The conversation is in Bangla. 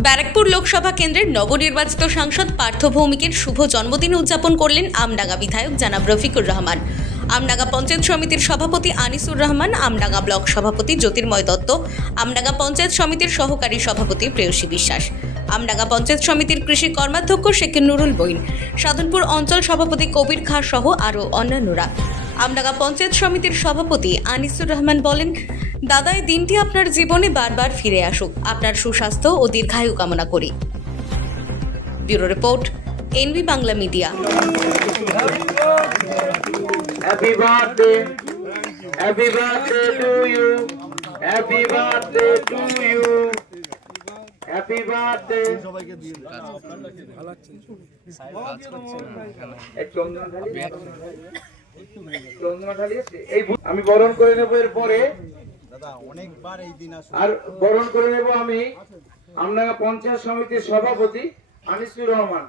ব্যারাকপুর লোকসভা কেন্দ্রের নবনির্বাচিত সাংসদ পার্থ ভৌমিকের শুভ জন্মদিন উদযাপন করলেন আমডাঙ্গা বিধায়ক জনাব রফিকুর রহমান। আমডাঙ্গা পঞ্চায়েত সমিতির সভাপতি আনিসুর রহমান, আমডাঙ্গা ব্লক সভাপতি জ্যোতির্ময় দত্ত, আমডাঙ্গা পঞ্চায়েত সমিতির সহকারী সভাপতি প্রেয়সী বিশ্বাস, আমডাঙ্গা পঞ্চায়েত সমিতির কৃষি কর্মাধ্যক্ষ শেখ নুরুল বইন, সাধনপুর অঞ্চল সভাপতি কবির খাঁ সহ আরও অন্যান্যরা। আমডাঙ্গা পঞ্চায়েত সমিতির সভাপতি আনিসুর রহমান বলেন, দাদা, এই দিনটি আপনার জীবনে বারবার ফিরে আসুক। আপনার সুস্বাস্থ্য ও দীর্ঘায়ু কামনা করি। Bureau report, NB Bangla media. Happy birthday, happy birthday to you, happy birthday to you, happy birthday. আমি বরণ করে নেব এর পরে, আর বরণ করে নেব আমি আমডাঙ্গা পঞ্চায়েত সমিতির সভাপতি আনিসুর রহমান।